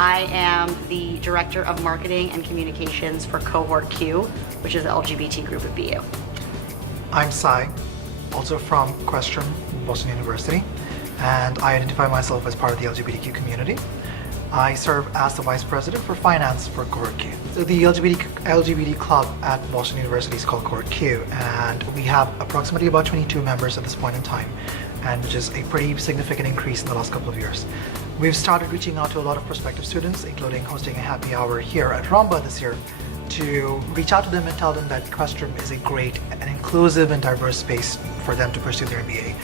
I am the Director of Marketing and Communications for Cohort Q, which is the LGBT group at BU. I'm Sai, also from Questrom, Boston University, and I identify myself as part of the LGBTQ community. I serve as the Vice President for Finance for Cohort Q. So the LGBT club at Boston University is called Cohort Q, and we have approximately about 22 members at this point in time, and which is a pretty significant increase in the last couple of years. We've started reaching out to a lot of prospective students, including hosting a happy hour here at Ramba this year, to reach out to them and tell them that Questrom is a great and inclusive and diverse space for them to pursue their MBA.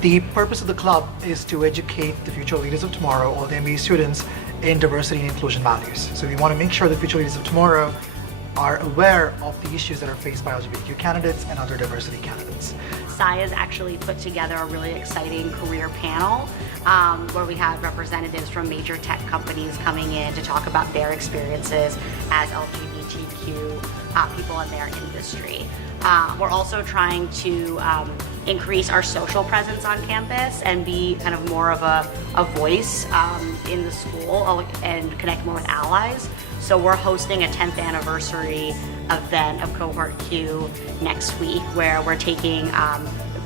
The purpose of the club is to educate the future leaders of tomorrow, all the MBA students, in diversity and inclusion values. So we want to make sure the future leaders of tomorrow are aware of the issues that are faced by LGBTQ candidates and other diversity candidates. Sai has actually put together a really exciting career panel where we had representatives from major tech companies coming in to talk about their experiences as LGBTQ people in their industry. We're also trying to increase our social presence on campus and be kind of more of a voice in the school and connect more with allies. So we're hosting a 10th anniversary event of Cohort Q next week, where we're taking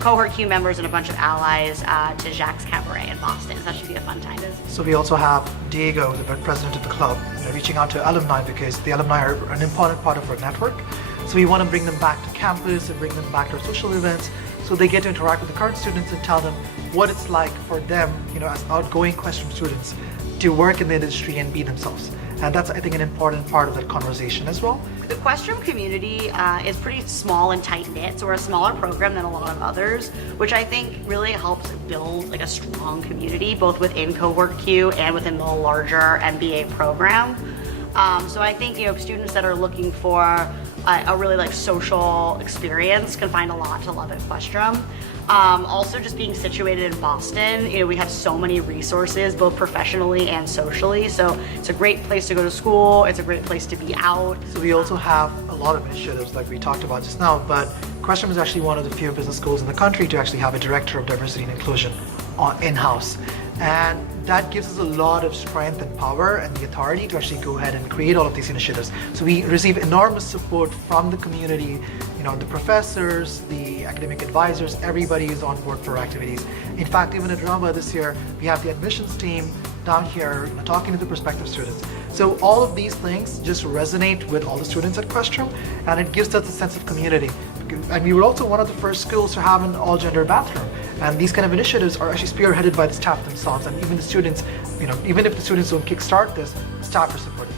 Cohort Q members and a bunch of allies to Jacques Cabaret in Boston. So that should be a fun time. So we also have Diego, the president of the club, reaching out to alumni, because the alumni are an important part of our network. So we want to bring them back to campus and bring them back to our social events, so they get to interact with the current students and tell them what it's like for them, as outgoing Questrom students, to work in the industry and be themselves. And that's, I think, an important part of that conversation as well. The Questrom community is pretty small and tight-knit, so we're a smaller program than a lot of others, which I think really helps build a strong community, both within Cohort Q and within the larger MBA program. So I think students that are looking for a really social experience can find a lot to love at Questrom. Also, just being situated in Boston, we have so many resources, both professionally and socially. So it's a great place to go to school. It's a great place to be out. So we also have a lot of initiatives like we talked about just now, but Questrom is actually one of the few business schools in the country to actually have a director of diversity and inclusion in-house. And that gives us a lot of strength and power and the authority to actually go ahead and create all of these initiatives. So we receive enormous support from the community, the professors, the academic advisors, everybody is on board for activities. In fact, even at Ramba this year, we have the admissions team down here talking to the prospective students. So all of these things just resonate with all the students at Questrom, and it gives us a sense of community. And we were also one of the first schools to have an all-gender bathroom. And these kind of initiatives are actually spearheaded by the staff themselves, and even the students, even if the students don't kickstart this, the staff are supportive.